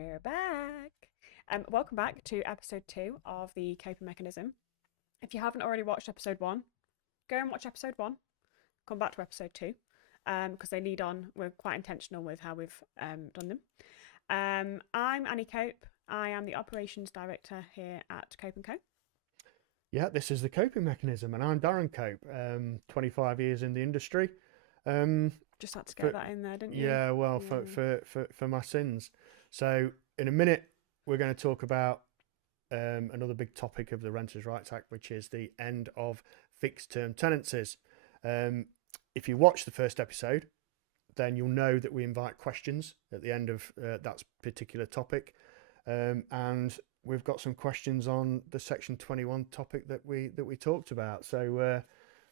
We're back. Welcome back to episode 2 of the coping mechanism. If you haven't already watched episode 1, go and watch episode 1. Come back to episode 2 because they lead on. We're quite intentional with how we've done them. I'm Annie Cope. I am the operations director here at Cope & Co. Yeah, this is the coping mechanism, and I'm Daren Cope. 25 years in the industry. Just had to get that in there, didn't you? Yeah, well, for my sins. So in a minute, we're going to talk about another big topic of the Renters' Rights Act, which is the end of fixed-term tenancies. If you watch the first episode, then you'll know that we invite questions at the end of that particular topic, and we've got some questions on the Section 21 topic that we talked about. So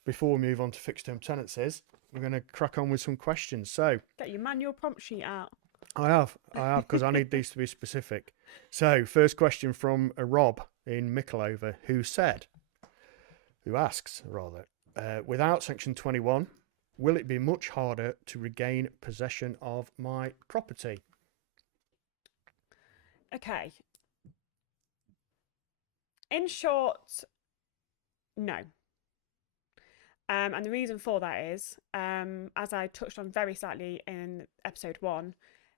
before we move on to fixed-term tenancies, we're going to crack on with some questions. So get your manual prompt sheet out. I have, because I need these to be specific. So first question from a Rob in Mickleover, who asks, without Section 21, will it be much harder to regain possession of my property? Okay. In short, no. And the reason for that is, as I touched on very slightly in episode 1,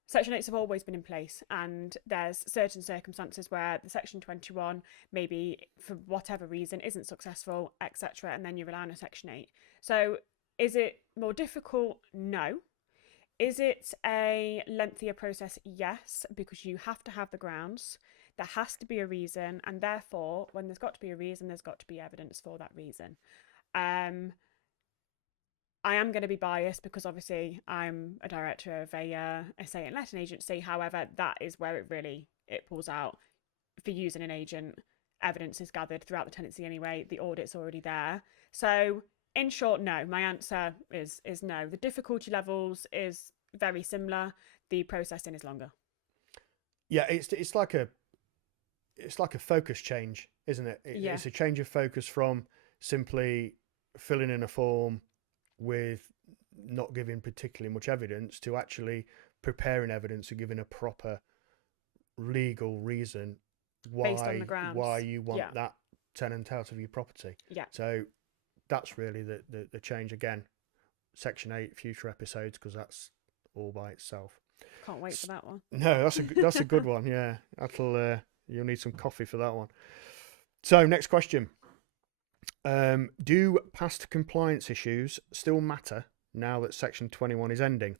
Section 8s have always been in place, and there's certain circumstances where the Section 21 maybe for whatever reason isn't successful, etc., and then you rely on a Section 8. So is it more difficult? No. Is it a lengthier process? Yes, because you have to have the grounds. There has to be a reason, and therefore, when there's got to be a reason, there's got to be evidence for that reason. I am going to be biased because obviously I'm a director of a estate and letting agency. However, that is where it pulls out for using an agent. Evidence is gathered throughout the tenancy anyway. The audit's already there. So in short, no. My answer is no. The difficulty levels is very similar. The processing is longer. Yeah, it's like a focus change, isn't it? It's a change of focus from simply filling in a form with not giving particularly much evidence to actually preparing evidence and giving a proper legal reason based on the grounds. why you want that tenant out of your property. Yeah. So that's really the change. Again, Section 8 future episodes, because that's all by itself. Can't wait for that one. No, that's a good one. Yeah, that'll you'll need some coffee for that one. So next question. Do past compliance issues still matter now that Section 21 is ending?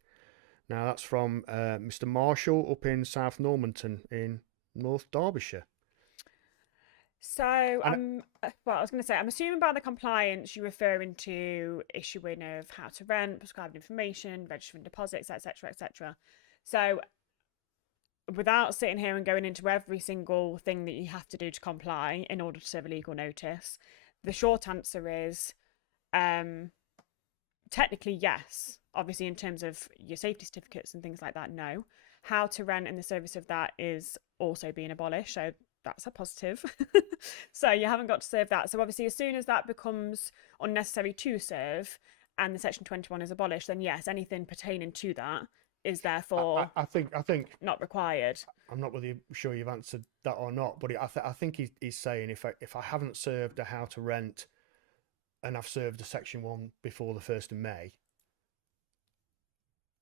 Now that's from Mr. Marshall up in South Normanton in North Derbyshire. So I was going to say, I'm assuming by the compliance you're referring to issuing of how to rent, prescribing information, registering deposits, etc., etc. So without sitting here and going into every single thing that you have to do to comply in order to serve a legal notice, the short answer is technically yes. Obviously, in terms of your safety certificates and things like that, no. How to rent and the service of that is also being abolished, so that's a positive. So you haven't got to serve that. So obviously, as soon as that becomes unnecessary to serve and the Section 21 is abolished, then yes, anything pertaining to that is therefore I think not required. I'm not really sure you've answered that or not, but I think he's saying if I haven't served a how to rent and I've served a Section 1 before the 1st of May,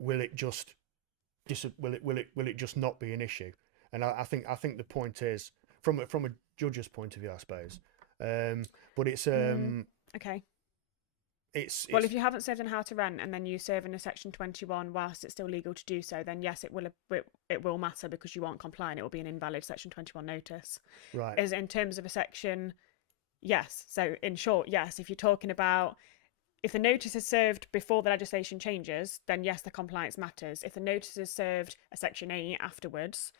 will it just not be an issue? And I think the point is from a judge's point of view, I suppose. But it's okay. It's if you haven't served on how to rent and then you serve in a Section 21 whilst it's still legal to do so, then yes, it will matter because you aren't complying. It will be an invalid Section 21 notice. Right. As in terms of a section, yes. So in short, yes. If you're talking about if the notice is served before the legislation changes, then yes, the compliance matters. If the notice is served a Section 8 afterwards,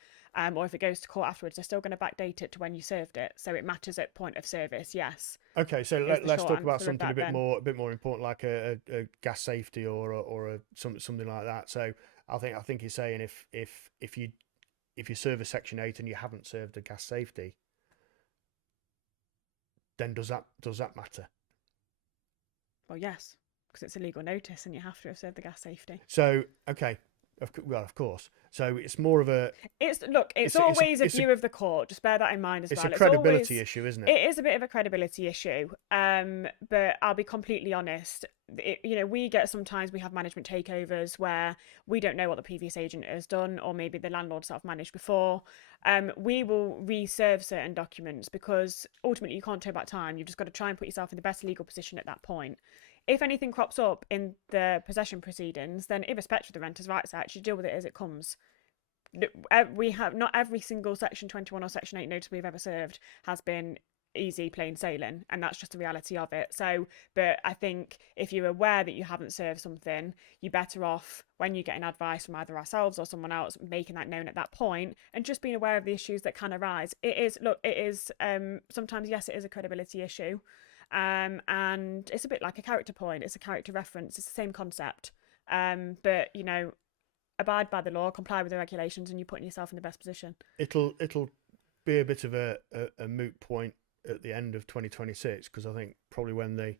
or if it goes to court afterwards, they're still going to backdate it to when you served it. So it matters at point of service, yes. Okay, so let's talk about something a bit more important, like a gas safety or something like that. So I think he's saying if you serve a Section 8 and you haven't served a gas safety, then does that matter? Well, yes, because it's a legal notice and you have to have served the gas safety. So okay, Well, of course. So it's more of a It's it's always a it's a view of the court. Just bear that in mind as it's well. a It's credibility always issue, isn't it? it is a bit of a credibility issue. But I'll be completely honest. We get sometimes we have management takeovers where we don't know what the previous agent has done, or maybe the landlord self-managed before. We will reserve certain documents because ultimately you can't turn back time. You've just got to try and put yourself in the best legal position at that point. If anything crops up in the possession proceedings, then irrespective of the Renters' Rights Act, you deal with it as it comes. We have not every single Section 21 or Section 8 notice we've ever served has been easy plain sailing, and that's just the reality of it. So but I think if you're aware that you haven't served something, you're better off when you're getting advice from either ourselves or someone else making that known at that point, and just being aware of the issues that can arise. Sometimes, yes, it is a credibility issue, and it's a bit like a character point, it's a character reference, it's the same concept. But abide by the law, comply with the regulations, and you're putting yourself in the best position. It'll be a bit of a moot point at the end of 2026, because I think probably when the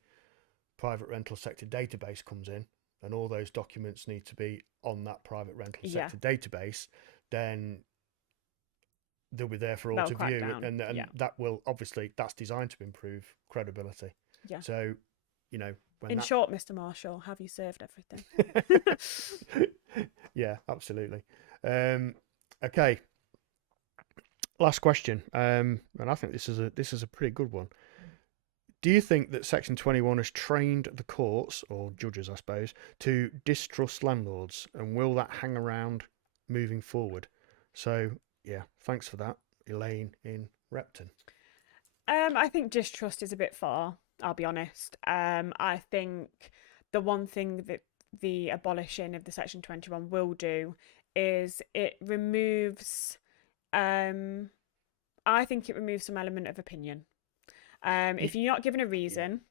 private rental sector database comes in and all those documents need to be on that private rental sector database, then they'll be there for all to view, and that will obviously, that's designed to improve credibility. Yeah. So, in short, Mr. Marshall, have you served everything? Yeah, absolutely. Okay. Last question, and I think this is a pretty good one. Do you think that Section 21 has trained the courts, or judges, I suppose, to distrust landlords, and will that hang around moving forward? So, yeah, thanks for that, Elaine in Repton. I think distrust is a bit far, I'll be honest. I think the one thing that the abolishing of the Section 21 will do is it removes, I think it removes some element of opinion. If you're not given a reason,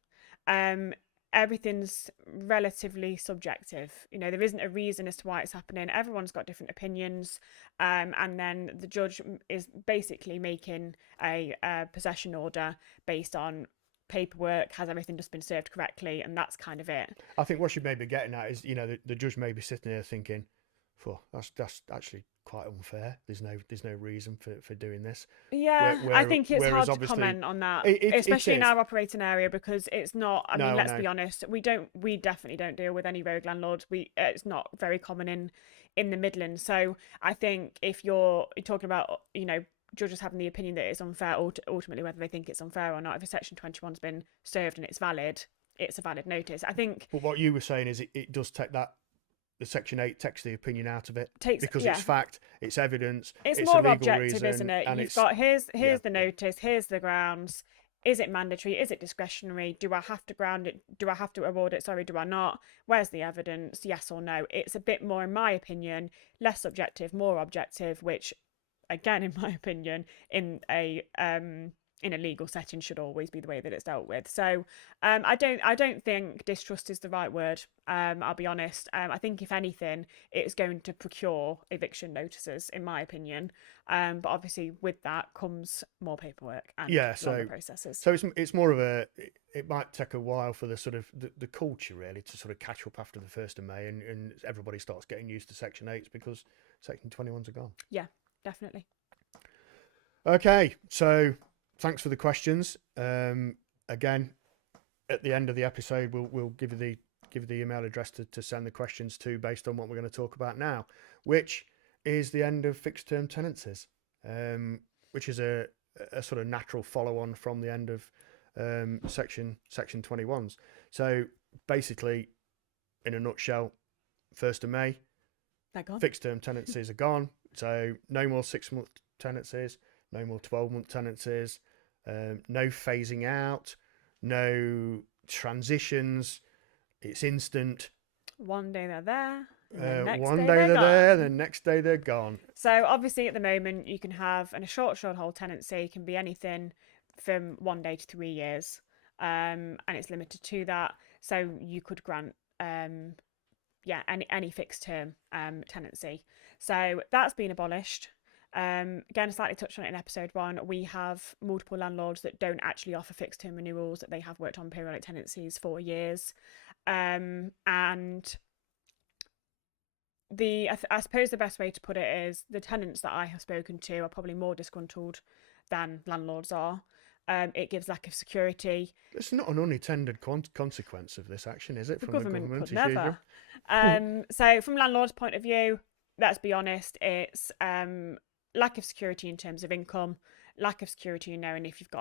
everything's relatively subjective. There isn't a reason as to why it's happening. Everyone's got different opinions, and then the judge is basically making a possession order based on paperwork. Has everything just been served correctly? And that's kind of it. I think what you may be getting at is, the judge may be sitting there thinking, "Oh, that's actually quite unfair. There's no reason for doing this." Yeah, I think it's hard to comment on that, especially in our operating area, because it's not. I mean, let's be honest. We definitely don't deal with any rogue landlords. It's not very common in the Midlands. So I think if you're talking about, judges having the opinion that it's unfair, ultimately whether they think it's unfair or not, if a Section 21's been served and it's valid, it's a valid notice. I think. But what you were saying is it does take that. The Section 8 takes the opinion out of it, because it's fact, it's evidence, it's more a legal objective, reason, isn't it? You've got here's the notice, here's the grounds. Is it mandatory? Is it discretionary? Do I have to ground it? Do I have to award it? Sorry, do I not? Where's the evidence? Yes or no? It's a bit more, in my opinion, less subjective, more objective, which, again, in my opinion, in a legal setting should always be the way that it's dealt with. So I don't think distrust is the right word. I'll be honest. I think if anything, it's going to procure eviction notices, in my opinion. But obviously with that comes more paperwork and longer processes. So it's more of it might take a while for the sort of the culture really to sort of catch up after the 1st of May, and everybody starts getting used to Section 8s because Section 21s are gone. Yeah, definitely. Okay, so thanks for the questions. Again, at the end of the episode, we'll give you the email address to send the questions to, based on what we're going to talk about now, which is the end of fixed term tenancies, which is a sort of natural follow on from the end of section 21s. So basically, in a nutshell, 1st of May, fixed term tenancies are gone. So no more 6-month tenancies, no more 12-month tenancies. No phasing out, no transitions. It's instant. One day they're there. One day they're there, the next day they're gone. So obviously at the moment you can have, and a short hold tenancy can be anything from 1 day to 3 years, and it's limited to that. So you could grant any fixed term tenancy. So that's been abolished. Again, I slightly touched on it in episode 1. We have multiple landlords that don't actually offer fixed term renewals, that they have worked on periodic tenancies for years, and I suppose the best way to put it is the tenants that I have spoken to are probably more disgruntled than landlords are. It gives lack of security. It's not an unintended consequence of this action, is it, The from the government government could as usual? never. So from landlord's point of view, let's be honest, it's lack of security in terms of income, lack of security in knowing if you've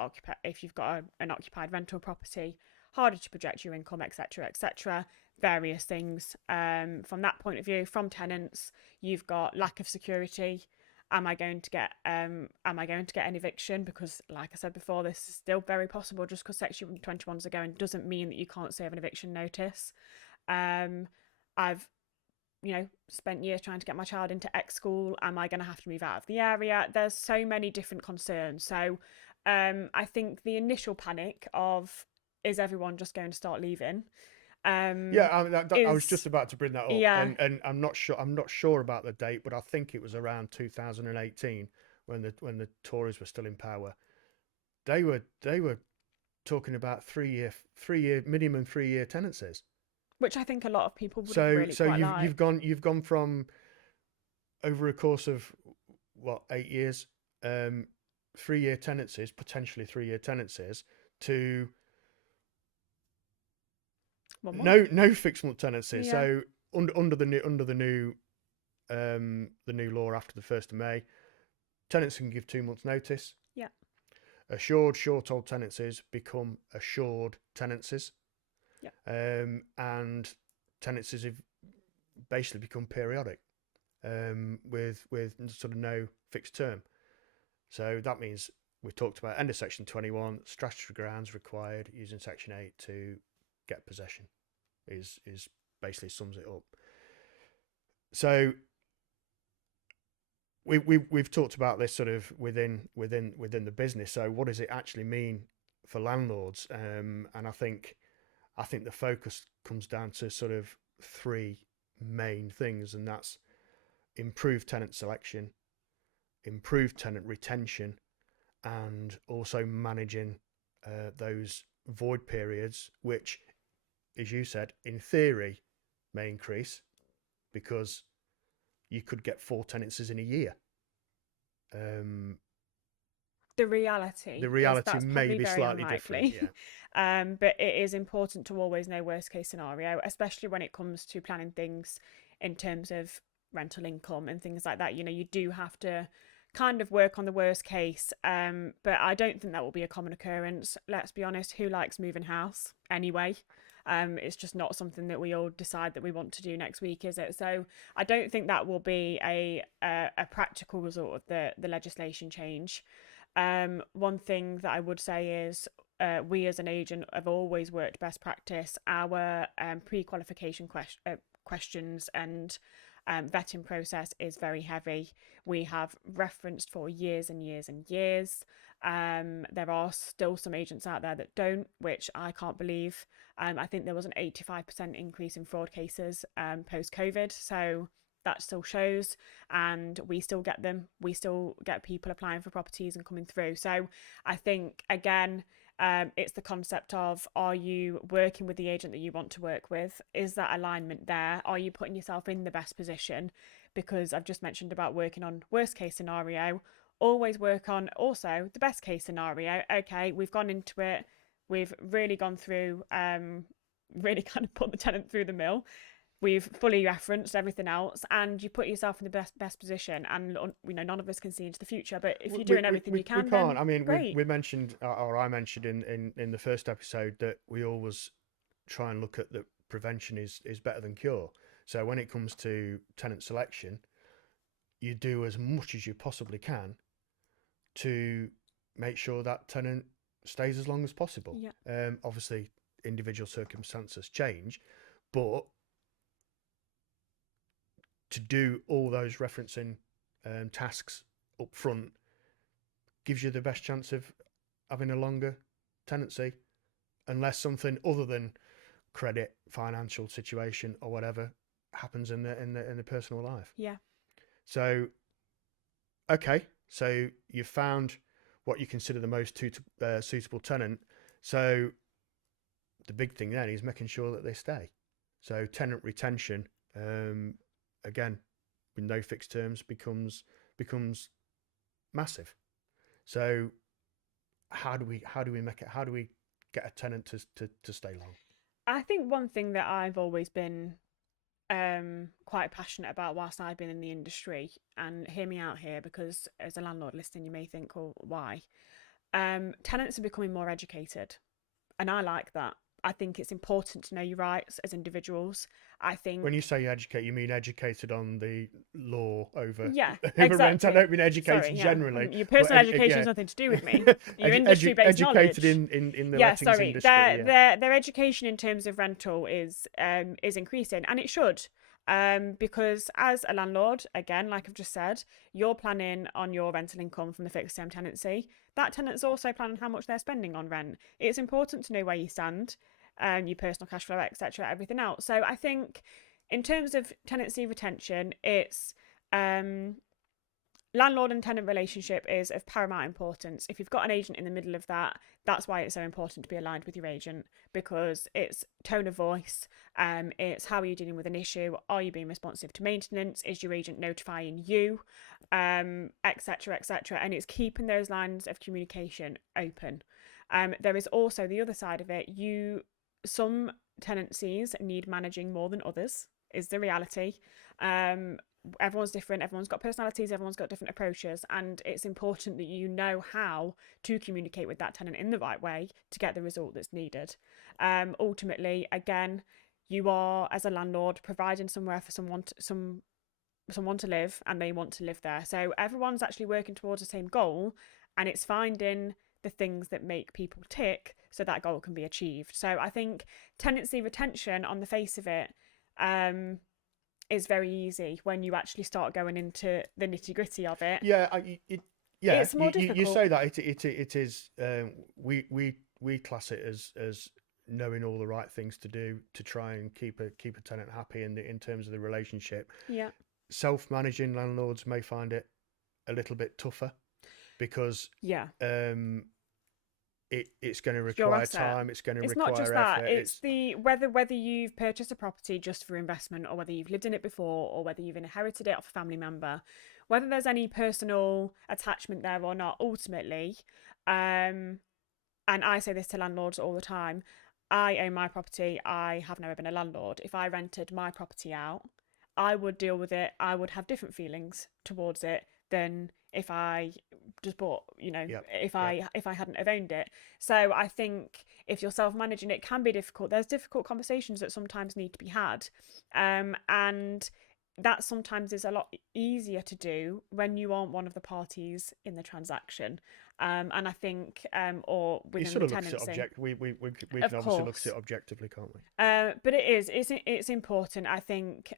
got an occupied rental property, harder to project your income, etc., etc. Various things. From that point of view, from tenants, you've got lack of security. Am I going to get an eviction? Because, like I said before, this is still very possible. Just because Section 21s are going doesn't mean that you can't serve an eviction notice. I've spent years trying to get my child into X school. Am I going to have to move out of the area? There's so many different concerns. So I think the initial panic of is everyone just going to start leaving? Yeah, I mean, I was just Is about to bring that up, Yeah, and I'm not sure. I'm not sure about the date, but I think it was around 2018 when the Tories were still in power. They were talking about 3 year minimum 3 year tenancies. which I think a lot of people would have So really so quite you've gone from over a course of what 8 years, 3 year tenancies, potentially 3 year tenancies, to 1 month. no fixed month tenancies. Yeah, So under the new law after the 1st of May, tenants can give 2 months notice. yeah. Assured short-hold tenancies become assured tenancies, Yeah. and tenancies have basically become periodic, with sort of no fixed term. So that means we talked about end of Section 21, statutory grounds required using Section 8 to get possession is basically sums it up. So we've talked about this sort of within the business. So what does it actually mean for landlords? And I think the focus comes down to sort of three main things, and that's improved tenant selection, improved tenant retention, and also managing those void periods, which, as you said, in theory may increase because you could get 4 tenancies in a year. The The reality is reality that's may probably be very slightly different, unlikely. yeah. But it is important to always know worst case scenario, especially when it comes to planning things in terms of rental income and things like that. You do have to kind of work on the worst case. But I don't think that will be a common occurrence. Let's be honest, who likes moving house anyway? It's just not something that we all decide that we want to do next week, is it? So I don't think that will be a practical result of the legislation change. One thing that I would say is we as an agent have always worked best practice. Our pre-qualification questions and vetting process is very heavy. We have referenced for years and years and years. There are still some agents out there that don't, which I can't believe. I think there was an 85% increase in fraud cases post COVID. So that still shows, and we still get them. We still get people applying for properties and coming through. So I think, again, it's the concept of, are you working with the agent that you want to work with? Is that alignment there? Are you putting yourself in the best position? Because I've just mentioned about working on worst case scenario. Always work on also the best case scenario. Okay, we've gone into it. We've really gone through, really kind of put the tenant through the mill. We've fully referenced everything else, and you put yourself in the best position. And none of us can see into the future, but if you're doing everything you We can, can't. then I mean, great. we mentioned, or I mentioned in the first episode, that we always try and look at that prevention is better than cure. So when it comes to tenant selection, you do as much as you possibly can to make sure that tenant stays as long as possible. Yeah, Obviously, individual circumstances change, but to do all those referencing tasks up front gives you the best chance of having a longer tenancy, unless something other than credit, financial situation, or whatever happens in the personal life. yeah, So, okay, so you've found what you consider the most suitable tenant. So the big thing then is making sure that they stay. So tenant retention, again, with no fixed terms, becomes massive. So how do we make it? How do we get a tenant to stay long? I think one thing that I've always been quite passionate about whilst I've been in the industry, and hear me out here, because as a landlord listening, you may think, well, why? Tenants are becoming more educated, and I like that. I think it's important to know your rights as individuals. I When think, you say educate, you mean educated on the law over yeah, over rent. I exactly. don't mean educated Sorry, yeah. generally, Your but personal education has yeah, nothing to do with me. Your industry-based educated knowledge. in the Yeah, lettings sorry. industry. Yeah, Their education in terms of rental is increasing, and it should. Because as a landlord, again, like I've just said, you're planning on your rental income from the fixed term tenancy. That tenant's also planning how much they're spending on rent. It's important to know where you stand, your personal cash flow, etc., everything else. So I think in terms of tenancy retention, it's um, landlord and tenant relationship is of paramount importance. If you've got an agent in the middle of that, that's why it's so important to be aligned with your agent, because it's tone of voice, it's how are you dealing with an issue, are you being responsive to maintenance, is your agent notifying you, etc., etc., and it's keeping those lines of communication open. There is also the other side of it. Some tenancies need managing more than others, is the reality. Everyone's different, everyone's got personalities, everyone's got different approaches, and it's important that you know how to communicate with that tenant in the right way to get the result that's needed. Ultimately, again, you are, as a landlord, providing somewhere for someone to live, and they want to live there, so everyone's actually working towards the same goal, and it's finding the things that make people tick so that goal can be achieved. So I think tenancy retention, on the face of it, is very easy. When you actually start going into the nitty gritty of it, yeah, yeah. it's more You difficult. say that it is. We class it as knowing all the right things to do to try and keep a tenant happy in terms of the relationship. Yeah, Self-managing landlords may find it a little bit tougher because yeah. it's going to It's your require asset. time. It's going to It's not just require that. effort. It's the whether you've purchased a property just for investment, or whether you've lived in it before, or whether you've inherited it off a family member, whether there's any personal attachment there or not. Ultimately, and I say this to landlords all the time, I own my property. I have never been a landlord. If I rented my property out, I would deal with it. I would have different feelings towards it than if I just bought, Yep, yep. if I hadn't have owned it. So I think if you're self-managing, it can be difficult. There's difficult conversations that sometimes need to be had, and that sometimes is a lot easier to do when you aren't one of the parties in the transaction. And I think, or You within sort the of look at it tenancy, we of can obviously look at course. it objectively, can't we? But it's important. I think,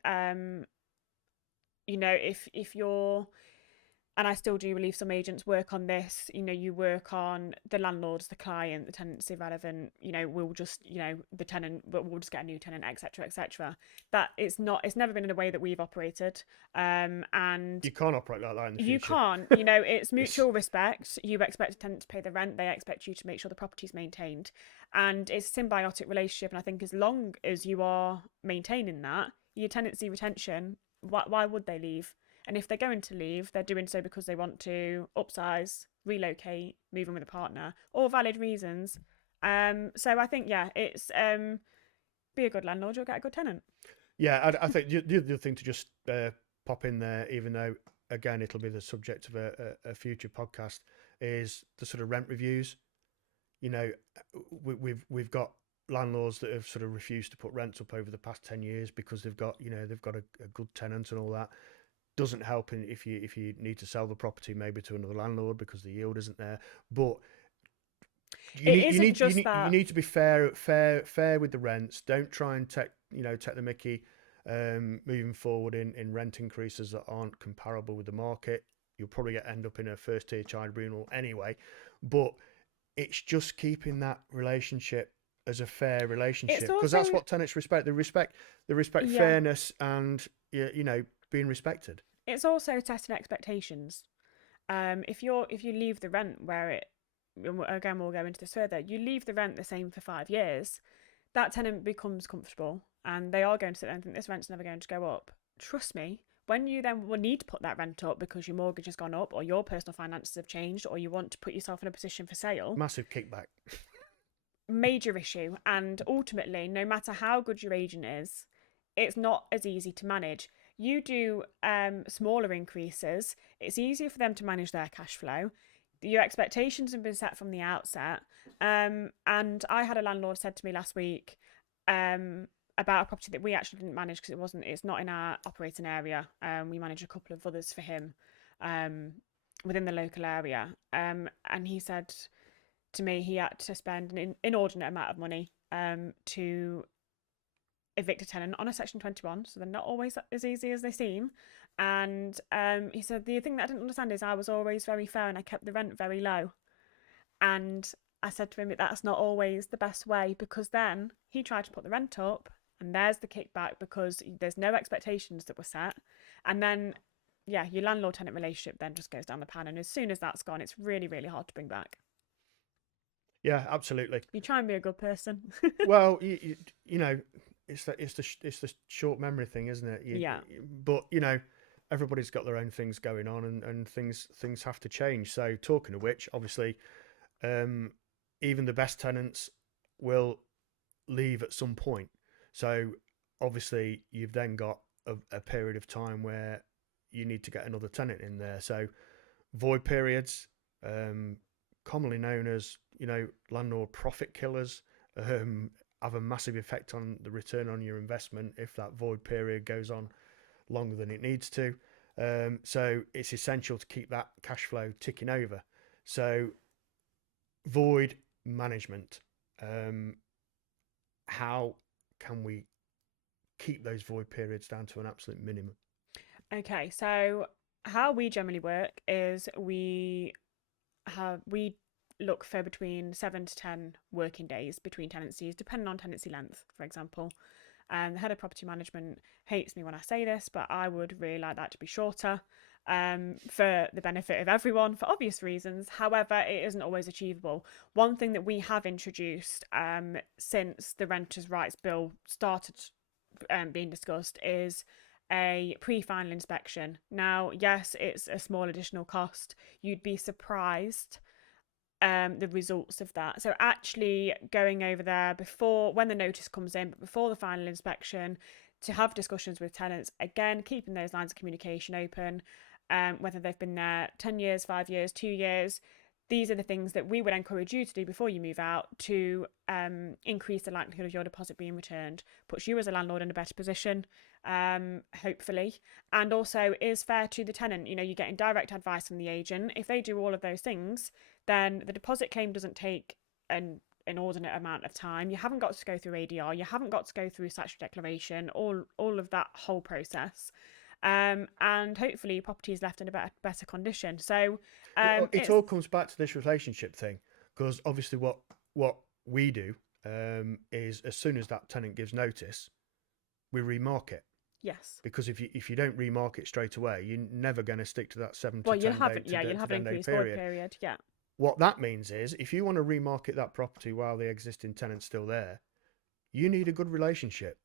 if you're, and I still do believe some agents work on this. You work on the landlords, the client, the tenancy relevant. We'll just, the tenant, but we'll just get a new tenant, etc., etc. That it's never been in a way that we've operated, and You can't operate like that in the you future. can't. It's It's mutual respect. You expect a tenant to pay the rent. They expect you to make sure the property's maintained, and it's a symbiotic relationship. And I think as long as you are maintaining that, your tenancy retention, why would they leave? And if they're going to leave, they're doing so because they want to upsize, relocate, move in with a partner, all valid reasons. So I think, yeah, it's be a good landlord, you'll get a good tenant. yeah. I think the other thing to just pop in there, even though again it'll be the subject of a future podcast, is the sort of rent reviews. You know, we've got landlords that have sort of refused to put rents up over the past 10 years because they've got a good tenant and all that. Doesn't help if you need to sell the property maybe to another landlord because the yield isn't there. But you It need isn't just you that. need to be fair with the rents. Don't try and take the mickey moving forward in rent increases that aren't comparable with the market. You'll probably end up in a first tier tribunal anyway. But it's just keeping that relationship as a fair It's relationship because also, that's what tenants respect. They respect yeah, fairness and being respected. it's also setting expectations. If you leave the rent where it, again, we'll go into this further, you leave the rent the same for 5 years, that tenant becomes comfortable, and they are going to sit there and think this rent's never going to go up. trust me, when you then will need to put that rent up because your mortgage has gone up or your personal finances have changed or you want to put yourself in a position for sale, Massive kickback. major issue. And ultimately, no matter how good your agent is, it's not as easy to manage. You do smaller increases, it's easier for them to manage their cash flow. Your expectations have been set from the outset. And I had a landlord said to me last week about a property that we actually didn't manage because it's not in our operating area. We manage a couple of others for him within the local area. And he said to me he had to spend an inordinate amount of money to evict a tenant on a Section 21, so they're not always as easy as they seem. And he said the thing that I didn't understand is I was always very fair and I kept the rent very low. And I said to him that's not always the best way, because then he tried to put the rent up and there's the kickback because there's no expectations that were set. And then, yeah, your landlord tenant relationship then just goes down the pan. And as soon as that's gone, it's really, really hard to bring back. Yeah, absolutely. You try and be a good person. Well, you know, it's the short memory thing, isn't it? Yeah. But you know, everybody's got their own things going on, and things have to change. So, talking of which, obviously, even the best tenants will leave at some point. So, obviously, you've then got a period of time where you need to get another tenant in there. So, void periods, commonly known as, you know, landlord profit killers, have a massive effect on the return on your investment if that void period goes on longer than it needs to. So it's essential to keep that cash flow ticking over. So void management, how can we keep those void periods down to an absolute minimum? Okay, so how we generally work is we look for between 7 to 10 working days between tenancies, depending on tenancy length, for example. The head of property management hates me when I say this, but I would really like that to be shorter for the benefit of everyone for obvious reasons. However, it isn't always achievable. One thing that we have introduced since the Renters' Rights Bill started being discussed is a pre-final inspection. Now, yes, it's a small additional cost. You'd be surprised the results of that. So actually going over there before, when the notice comes in, but before the final inspection, to have discussions with tenants, again, keeping those lines of communication open, whether they've been there 10 years, 5 years, 2 years. These are the things that we would encourage you to do before you move out to increase the likelihood of your deposit being returned, puts you as a landlord in a better position, hopefully, and also is fair to the tenant. You know, you're getting direct advice from the agent. If they do all of those things, then the deposit claim doesn't take an inordinate amount of time. You haven't got to go through ADR. You haven't got to go through statutory declaration, all of that whole process. And hopefully your property is left in a better condition. So it all comes back to this relationship thing, because obviously what we do is as soon as that tenant gives notice, we remarket. Yes. Because if you don't remarket straight away, you're never going to stick to that 7 to Well, 10 you'll have day, it. Yeah, you'll have an increased void period. Yeah. What that means is, if you want to remarket that property while the existing tenant's still there, you need a good relationship,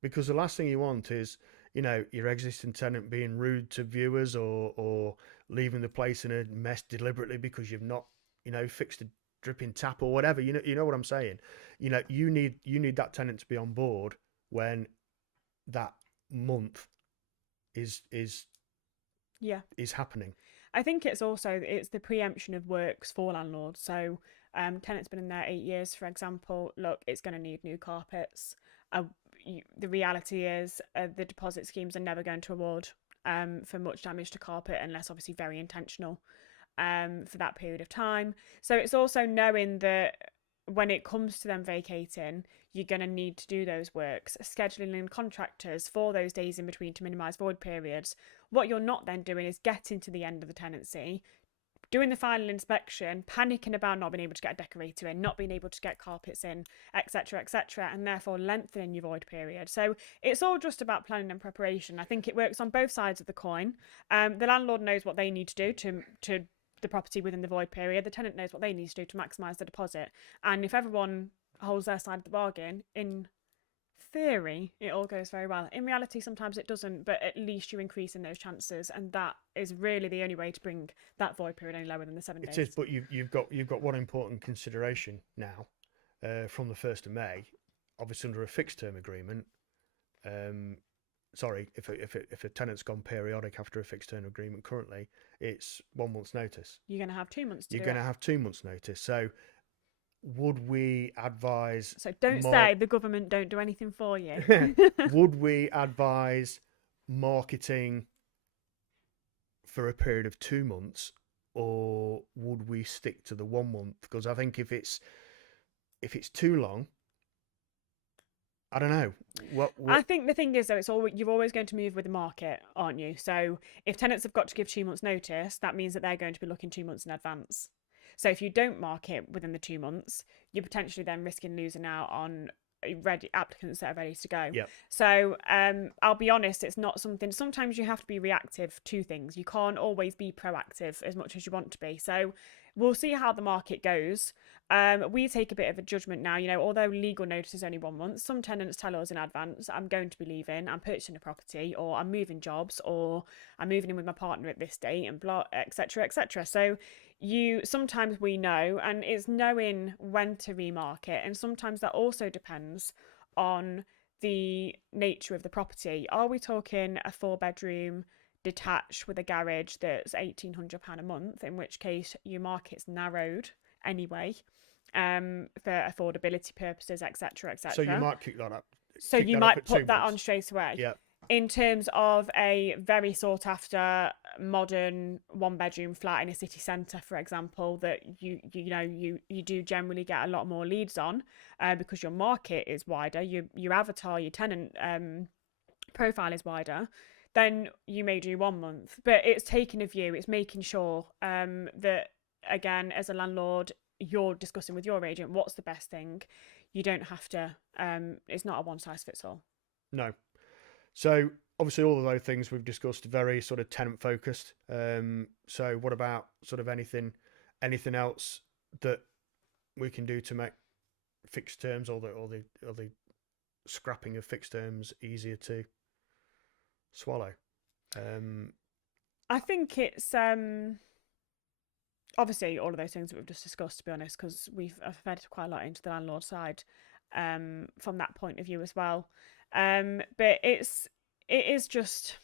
because the last thing you want is, you know, your existing tenant being rude to viewers or leaving the place in a mess deliberately because you've not, you know, fixed a dripping tap or whatever. You know what I'm saying? You know, you need that tenant to be on board when that month is happening. I think it's the preemption of works for landlords. So tenant's been in there 8 years, for example. Look, it's going to need new carpets. The reality is the deposit schemes are never going to award for much damage to carpet unless obviously very intentional for that period of time. So it's also knowing that when it comes to them vacating, you're going to need to do those works, scheduling in contractors for those days in between to minimise void periods. What you're not then doing is getting to the end of the tenancy, doing the final inspection, panicking about not being able to get a decorator in, not being able to get carpets in, etc., and therefore lengthening your void period. So it's all just about planning and preparation. I think it works on both sides of the coin. The landlord knows what they need to do to the property within the void period. The tenant knows what they need to do to maximise the deposit. And if everyone holds their side of the bargain in theory, it all goes very well. In reality, sometimes it doesn't, but at least you're increasing those chances, and that is really the only way to bring that void period any lower than the 7 days. It is, but you've got one important consideration now. From the 1st of May, obviously under a fixed term agreement. Sorry, if a tenant's gone periodic after a fixed term agreement, currently it's 1 month's notice. You're going to have 2 months to You're do going it. to have 2 months' notice. So, would we advise? So don't say the government don't do anything for you. Would we advise marketing for a period of 2 months, or would we stick to the 1 month? Because I think if it's too long, I don't know. What I think the thing is, though, you're always going to move with the market, aren't you? So if tenants have got to give 2 months' notice, that means that they're going to be looking 2 months in advance. So if you don't market within the 2 months, you're potentially then risking losing out on ready applicants that are ready to go. Yep. So I'll be honest, it's not something. Sometimes you have to be reactive to things. You can't always be proactive as much as you want to be. So we'll see how the market goes. We take a bit of a judgment now. Although legal notice is only 1 month, some tenants tell us in advance, I'm going to be leaving, I'm purchasing a property, or I'm moving jobs, or I'm moving in with my partner at this date, and blah, etc., etc. So sometimes we know, and it's knowing when to remarket, and sometimes that also depends on the nature of the property. Are we talking a 4-bedroom detached with a garage that's £1,800 a month, in which case your market's narrowed anyway, for affordability purposes, etc., etc. So you might kick that up. So you might put that on straight away. Yeah. In terms of a very sought after modern 1-bedroom flat in a city centre, for example, that you do generally get a lot more leads on, because your market is wider, your avatar, your tenant profile is wider, then you may do 1 month. But it's taking a view, it's making sure that, again, as a landlord, you're discussing with your agent what's the best thing. You don't have to, it's not a one size fits all. No. So obviously all of those things we've discussed are very sort of tenant focused. So what about sort of anything else that we can do to make fixed terms or the scrapping of fixed terms easier to swallow? I think it's obviously all of those things that we've just discussed, to be honest, because I've fed quite a lot into the landlord side from that point of view as well. But it is just,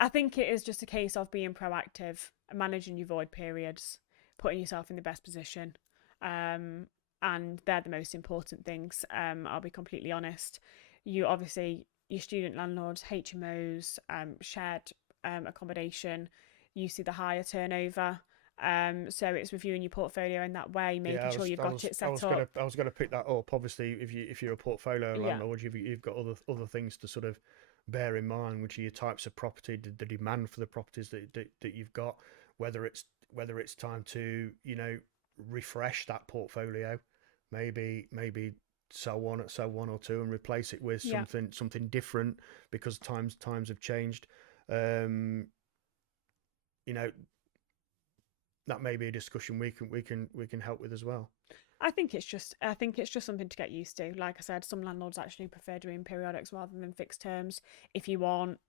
I think it is just a case of being proactive, managing your void periods, putting yourself in the best position. And they're the most important things. I'll be completely honest. You obviously, your student landlords, HMOs, shared accommodation, you see the higher turnover. So it's reviewing your portfolio in that way, making sure you've got it set up. I was going to pick that up. Obviously, if you're a portfolio landlord, you've got other things to sort of bear in mind, which are your types of property, the demand for the properties that you've got, whether it's time to refresh that portfolio, maybe sell one or two and replace it with something different because times have changed. That may be a discussion we can help with as well. I think it's just something to get used to. Like I said, some landlords actually prefer doing periodics rather than fixed terms. If you want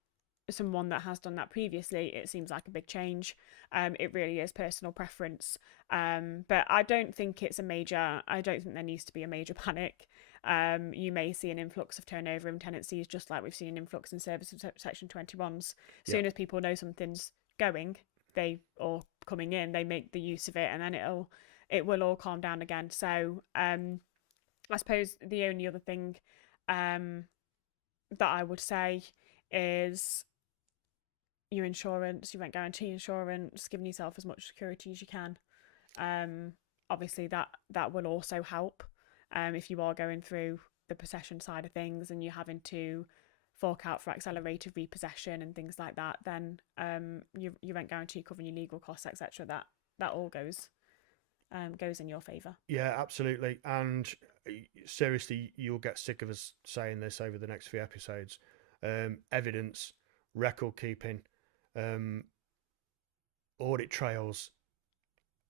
someone that has done that previously, it seems like a big change. It really is personal preference. But I don't think there needs to be a major panic. You may see an influx of turnover in tenancies, just like we've seen an influx in service section 21s. Soon as people know something's going, or coming in, they make the use of it, and then it will all calm down again. So I suppose the only other thing that I would say is your insurance, your rent guarantee insurance, giving yourself as much security as you can. Obviously that will also help if you are going through the possession side of things and you're having to fork out for accelerated repossession and things like that, then your rent guarantee covering your legal costs, etc., that all goes in your favour. Yeah, absolutely. And seriously, you'll get sick of us saying this over the next few episodes. Evidence, record keeping, audit trails,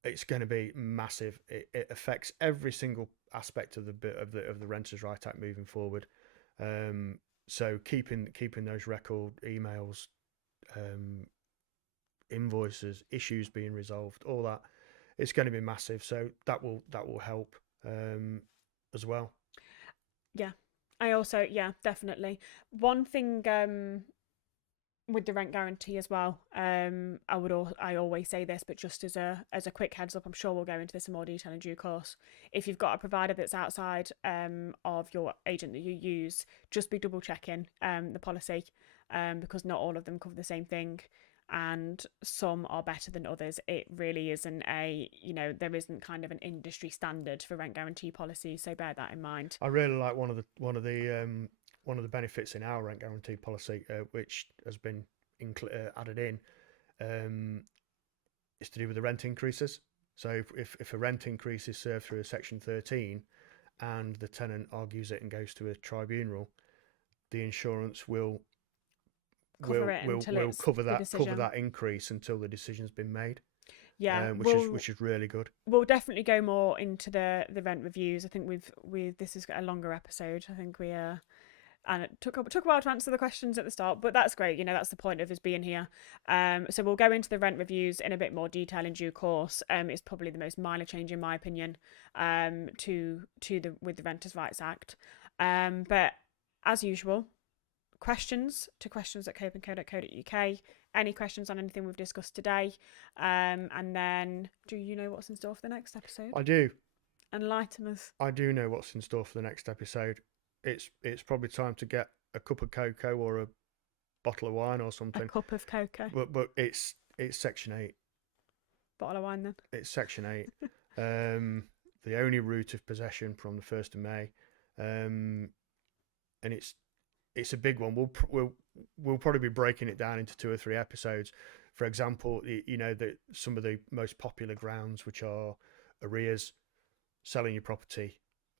it's going to be massive. It affects every single aspect of the Renters' Right Act moving forward. So keeping those record emails, invoices, issues being resolved, all that, it's going to be massive. So that will help as well. Yeah. I also, yeah, definitely. One thing with the rent guarantee as well, I always say this, but just as a quick heads up, I'm sure we'll go into this in more detail in due course. If you've got a provider that's outside of your agent that you use, just be double checking the policy, because not all of them cover the same thing, and some are better than others. It really isn't there isn't kind of an industry standard for rent guarantee policies, so bear that in mind. I really like one of the benefits in our rent guarantee policy, which has been added in, is to do with the rent increases. So if a rent increase is served through a Section 13 and the tenant argues it and goes to a tribunal, the insurance will Cover it until it's cover the cover decision. that increase until the decision's been made, Yeah, which is really good. we'll definitely go more into the rent reviews. I think we've this is a longer episode. I think we and it took a while to answer the questions at the start, but that's great. That's the point of us being here. So we'll go into the rent reviews in a bit more detail in due course. It's probably the most minor change in my opinion, to the with the Renters' Rights Act. But as usual, questions at copeandco.co.uk. Any questions on anything we've discussed today? And then, do you know what's in store for the next episode? I do. Enlighten us. I do know what's in store for the next episode. It's probably time to get a cup of cocoa or a bottle of wine or something. A cup of cocoa. But it's Section 8. Bottle of wine then. It's Section 8. The only route of possession from the 1st of May, and it's a big one. We'll probably be breaking it down into 2 or 3 episodes. For example, some of the most popular grounds, which are arrears, selling your property,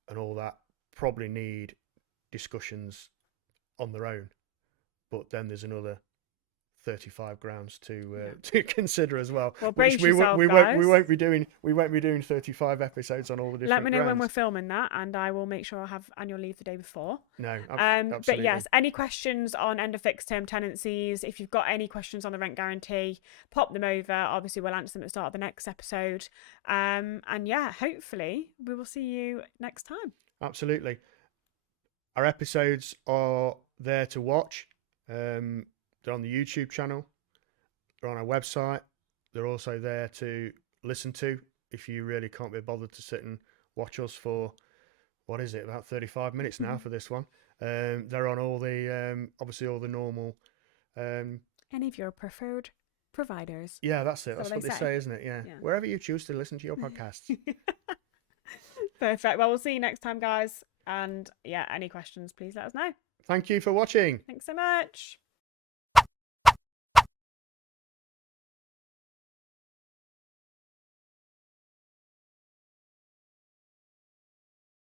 and all that, probably need discussions on their own. But then there's another 35 grounds to consider as well. Well, brace yourself, guys. We won't be doing 35 episodes on all the different. Let me know grounds. when we're filming that, and I will make sure I have annual leave the day before. No, absolutely. But yes, any questions on end of fixed term tenancies? If you've got any questions on the rent guarantee, pop them over. Obviously, we'll answer them at the start of the next episode. And yeah, hopefully we will see you next time. Absolutely. Our episodes are there to watch. They're on the YouTube channel. They're on our website. They're also there to listen to if you really can't be bothered to sit and watch us for, what is it, about 35 minutes now for this one. They're on all the, obviously all the normal... any of your preferred providers. Yeah, that's it. That's what they say, isn't it? Yeah. Wherever you choose to listen to your podcasts. Perfect. Well, we'll see you next time, guys. And yeah, any questions, please let us know. Thank you for watching. Thanks so much.